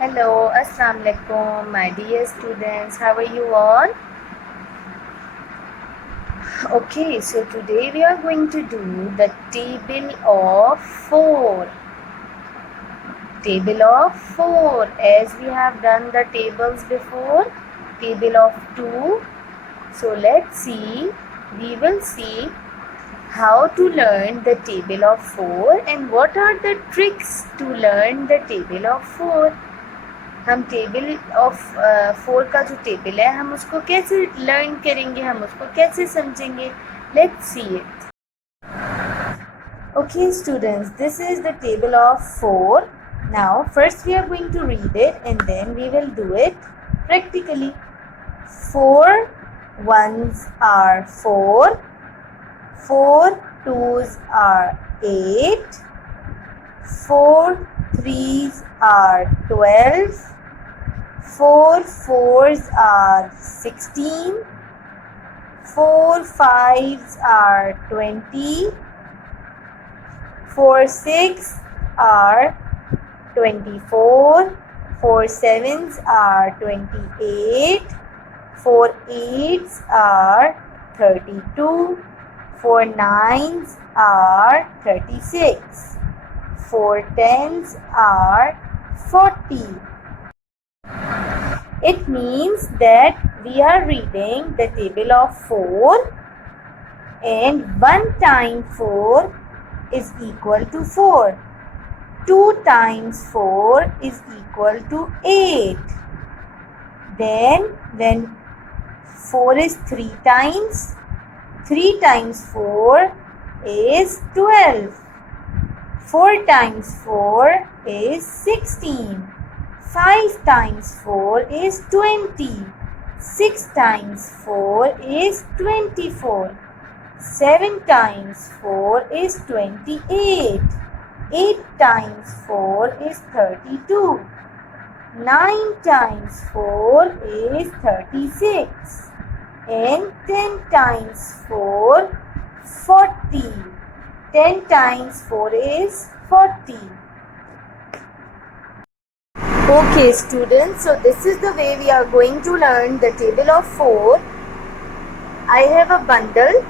Hello, Assalamu alaikum, my dear students. How are you all? Okay, so today we are going to do the table of 4. Table of 4, as we have done the tables before. Table of 2. So let's see, we will see how to learn the table of 4 and what are the tricks to learn the table of 4. हम table of 4 का जो table है हम उसको कैसे learn करेंगे, हम उसको कैसे समझेंगे. Let's see it. Okay students, this is the table of 4. Now first we are going to read it and then we will do it practically. 4 ones are 4, 4 twos are 8, 4 threes are 12, 4 fours are 16, 4 fives are 20, 4 six are 24, 4 sevens are 28, 4 eights are 32, 4 nines are 36, 4 tens are 40. It means that we are reading the table of 4 and 1 times 4 is equal to 4. 2 times 4 is equal to 8. Then when 4 is 3 times 4 is 12. 4 times 4 is 16. 5 times 4 is 20. 6 times 4 is 24. 7 times 4 is 28. 8 times 4 is 32. 9 times 4 is 36. And 10 times 4, 40. 10 times 4 is 40. Okay students, so this is the way we are going to learn the table of 4. I have a bundle.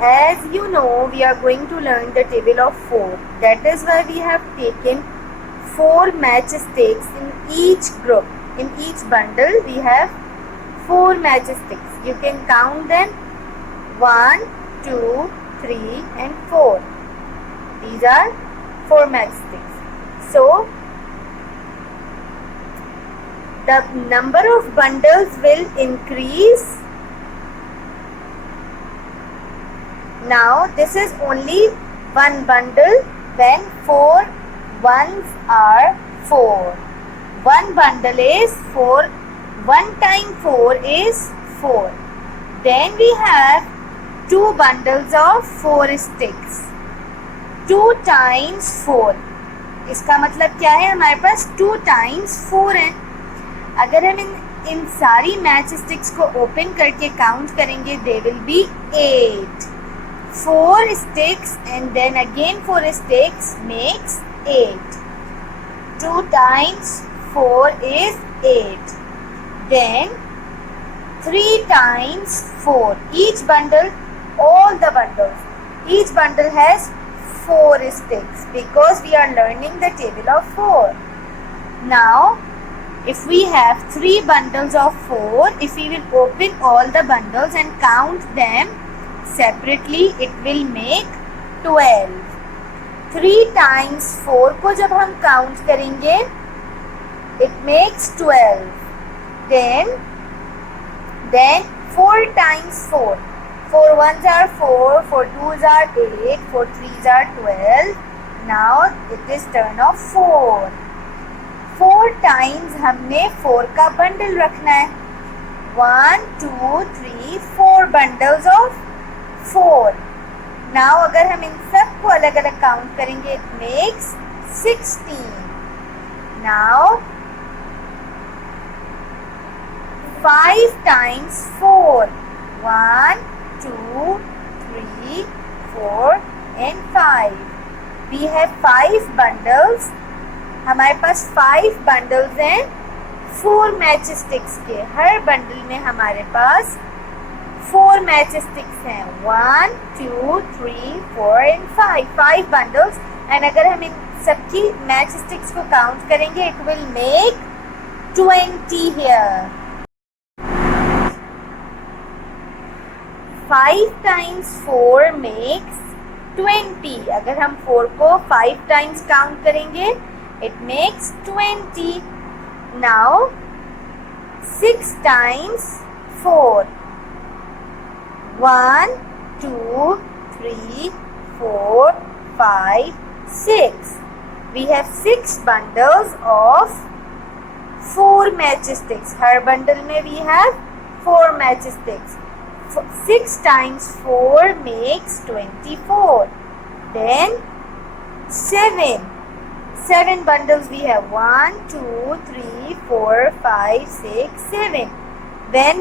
As you know, we are going to learn the table of 4. That is why we have taken 4 matchsticks in each group. In each bundle, we have 4 matchsticks. You can count them 1, 2, 3 and 4. These are 4 matchsticks. So, the number of bundles will increase. Now this is only one bundle when 4 ones are 4. One bundle is 4. 1 times 4 is 4. Then we have 2 bundles of 4 sticks. 2 times 4. इसका मतलब क्या है, हमारे पास 2 times 4 है. अगर हम इन सारी match sticks को ओपन करके काउंट करेंगे, they will be 8. 4 sticks and then again 4 sticks makes 8. 2 times 4 is 8. Then 3 times 4. Each bundle, all the bundles, each bundle has 4 sticks because we are learning the table of 4. Now, if we have 3 bundles of 4, if we will open all the bundles and count them separately, it will make 12. 3 times 4 को जब हम count करेंगे, it makes 12. Then 4 times 4. 4 ones are 4, 4 twos are 8, 4 threes are 12. Now it is turn of 4. 4 times हमने 4 का bundle रखना है. 1, 2, 3, 4 bundles of 4. Now अगर हम इन सब को अलग अलग काउंट करेंगे, it makes 16. Now 5 times 4. 1, 2, 3, 4 and 5. We have 5 bundles. हमारे पास 5 बंडल्स हैं 4 मैच स्टिक्स के। हर बंडल में हमारे पास 4 मैच स्टिक्स हैं, 1 2 3 4 एंड 5 बंडल्स। एंड अगर हम इन सबकी मैच स्टिक्स को काउंट करेंगे, it will make 20 here. 5 times 4 makes 20। अगर हम 4 को 5 times काउंट करेंगे, it makes 20। Now 6 times 4, 1 2 3 4 5 6। We have 6 bundles of 4 matchsticks. Her bundle में we have 4 matchsticks. 6 times 4 makes 24. Then 7 bundles we have, 1 2 3 4 5 6 7. When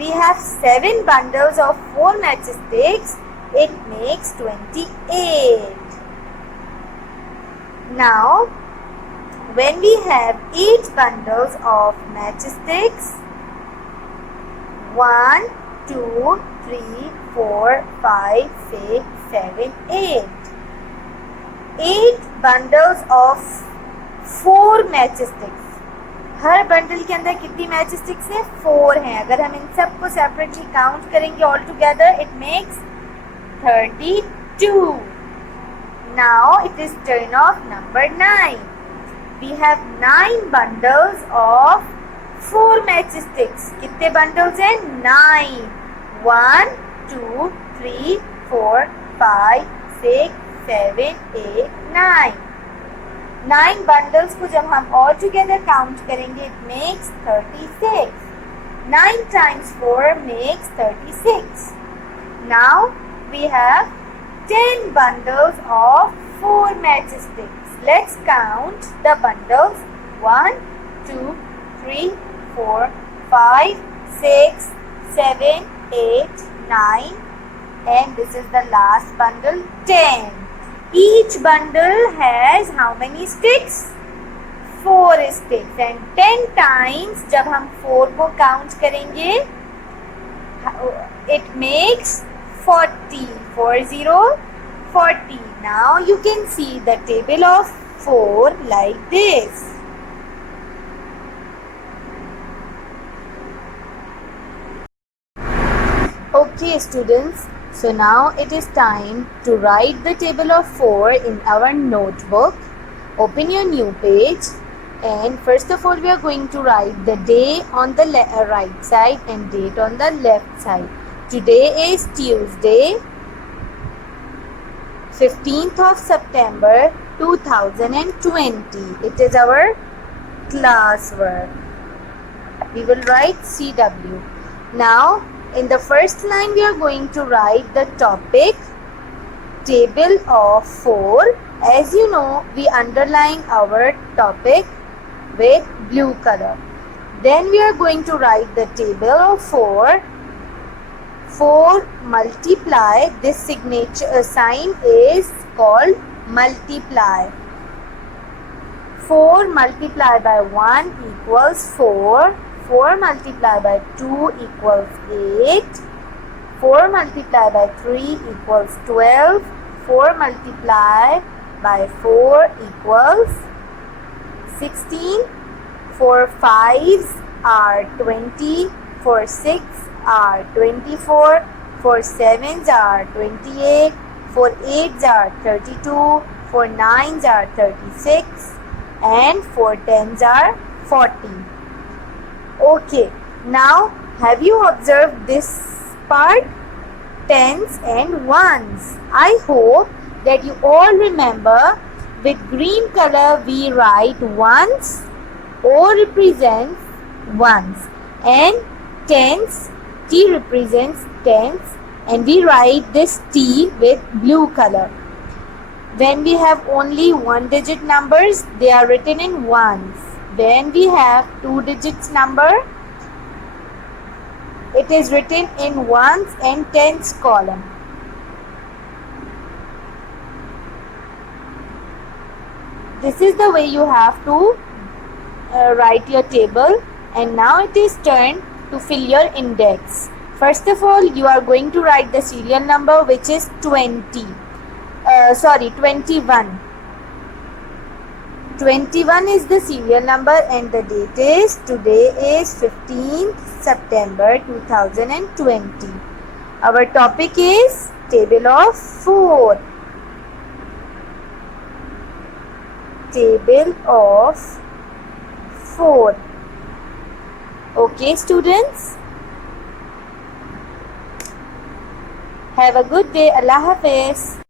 we have 7 bundles of 4 matchsticks, it makes 28. Now when we have 8 bundles of matchsticks, 1 2 3 4 5 6 7 8, 8 bundles of 4 matchsticks। Her bundle के अंदर कितनी match sticks है? 4 हैं। अगर हम इन सब को सेपरेटली काउंट करेंगे all together, it makes 32। Now it is turn of number 9। We have 9 bundles of 4 matchsticks. कितने बंडल्स हैं? 9। 1 2 3 4 5 6 7 8 9। 9 bundles को जब हम all together काउंट करेंगे, it makes 36। 9 times 4 makes 36। Now we have 10 bundles of 4 matchsticks. Let's count the bundles. 1 2 3 4 5 6 7 8 9, and this is the last bundle, 10. Each bundle has how many sticks? 4 sticks. And 10 times जब हम 4 को count करेंगे, it makes 40। 40। Now you can see the table of 4 like this. Okay students, so now it is time to write the table of 4 in our notebook. Open your new page, and first of all we are going to write the day on the right side and date on the left side. Today is Tuesday, 15th of September 2020. It is our class work. We will write CW. Now in the first line we are going to write the topic, table of 4. As you know, we underline our topic with blue color. Then we are going to write the table of 4. 4 multiply, this signature sign is called multiply. 4 multiplied by 1 equals 4. 4 multiplied by 2 equals 8. 4 multiplied by 3 equals 12. 4 multiplied by 4 equals 16. 4 5s are 20. 4 6 are 24. 4 7s are 28. 4 8s are 32. 4 9s are 36. And 4 10s are 40. Okay, now have you observed this part? Tens and ones. I hope that you all remember, with green color we write ones. O represents ones, and tens, T represents tens, and we write this T with blue color. When we have only 1-digit numbers, they are written in ones. When we have 2 digits number, it is written in ones and tens column. this is the way you have to write your table. And now it is turn to fill your index. First of all, you are going to write the serial number, which is 21. 21 is the serial number, and the date is today is 15th September 2020. Our topic is table of 4. Table of 4. Okay, students. Have a good day. Allah Hafiz.